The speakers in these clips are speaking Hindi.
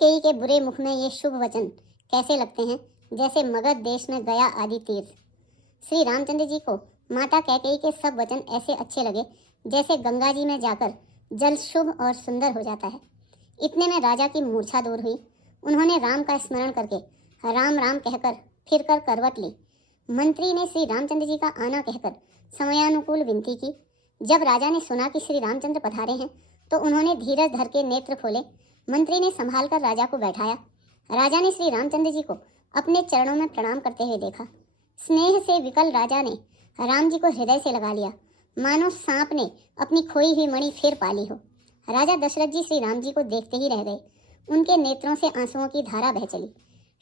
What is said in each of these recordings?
कैकेयी के बुरे मुख में ये शुभ वचन कैसे लगते हैं, जैसे मगध देश में गया आदि तीर्थ। श्री रामचंद्र जी को माता कैकेयी के सब वचन ऐसे अच्छे लगे जैसे गंगा जी में जाकर जल शुभ और सुंदर हो जाता है। इतने में राजा की मूर्छा दूर हुई। उन्होंने राम का स्मरण करके राम राम कहकर फिर कर करवट ली। मंत्री ने श्री रामचंद्र जी का आना कहकर समयानुकूल विनती की। जब राजा ने सुना कि श्री रामचंद्र पधारे हैं तो उन्होंने धीरज धर के नेत्र खोले। मंत्री ने संभाल कर राजा को बैठाया। राजा ने श्री रामचंद्र जी को अपने चरणों में प्रणाम करते हुए देखा। स्नेह से विकल राजा ने राम जी को हृदय से लगा लिया, मानो सांप ने अपनी खोई हुई मणि फिर पाली हो। राजा दशरथ जी श्री राम जी को देखते ही रह गए। उनके नेत्रों से आंसुओं की धारा बह चली।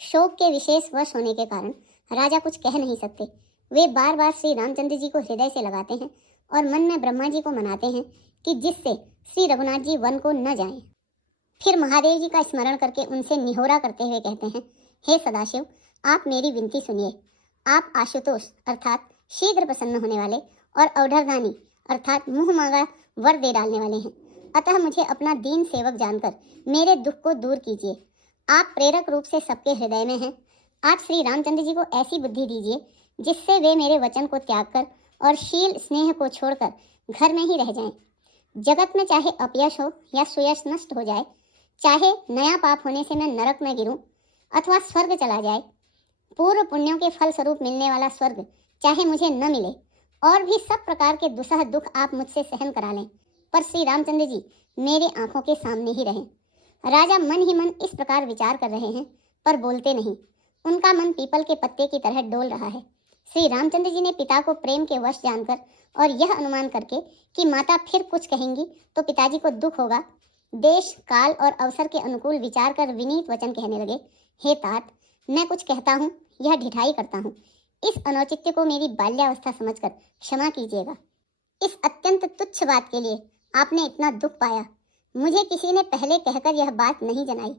शोक के विशेष वश होने के कारण राजा कुछ कह नहीं सकते। वे बार बार श्री रामचंद्र जी को हृदय से लगाते हैं और मन में ब्रह्मा जी को मनाते हैं कि जिससे श्री रघुनाथ जी वन को न जाएं। फिर महादेव जी का स्मरण करके उनसे निहोरा करते हुए कहते हैं, हे सदाशिव, आप मेरी विनती सुनिए। आप आशुतोष अर्थात शीघ्र प्रसन्न होने वाले और अवधरदानी अर्थात मुंह मांगा वर दे डालने वाले हैं। अतः मुझे अपना दीन सेवक जानकर मेरे दुख को दूर कीजिए। आप प्रेरक रूप से सबके हृदय में हैं। आप श्री रामचंद्र जी को ऐसी बुद्धि दीजिए जिससे वे मेरे वचन को त्याग कर और शील स्नेह को छोड़कर घर में ही रह जाएं। जगत में चाहे अपयश हो या सुयश नष्ट हो जाए, चाहे नया पाप होने से मैं नरक में गिरूं अथवा स्वर्ग चला जाए, पूर्व पुण्यों के फल स्वरूप मिलने वाला स्वर्ग चाहे मुझे न मिले, और भी सब प्रकार के दुसह दुख आप मुझसे सहन करा लें, पर श्री रामचंद्र जी मेरे आंखों के सामने ही रहें। राजा मन ही मन इस प्रकार विचार कर रहे हैं पर बोलते नहीं। उनका मन पीपल के पत्ते की तरह डोल रहा है। श्री रामचंद्र जी ने पिता को प्रेम के वश जानकर और यह अनुमान करके कि माता फिर कुछ कहेंगी तो पिताजी को दुख होगा, देश काल और अवसर के अनुकूल विचार कर विनीत वचन कहने लगे, हे तात, मैं कुछ कहता हूँ, यह ढिठाई करता हूँ। इस अनौचित्य को मेरी बाल्यावस्था समझकर क्षमा कीजिएगा। इस अत्यंत तुच्छ बात के लिए आपने इतना दुख पाया। मुझे किसी ने पहले कहकर यह बात नहीं जनाई।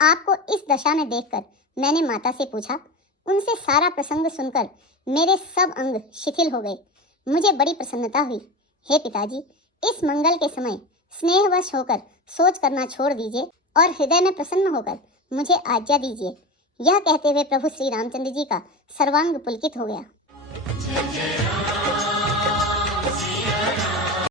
आपको इस दशा में देखकर मैंने माता से पूछा। उनसे सारा प्रसंग सुनकर मेरे सब अंग शिथिल हो गए। मुझे बड़ी प्रसन्नता हुई। हे पिताजी, इस मंगल के समय स्नेहवश होकर सोच करना छोड़ दीजिए और हृदय में प्रसन्न होकर मुझे आज्ञा दीजिए। यह कहते हुए प्रभु श्री रामचंद्र जी का सर्वांग पुलकित हो गया।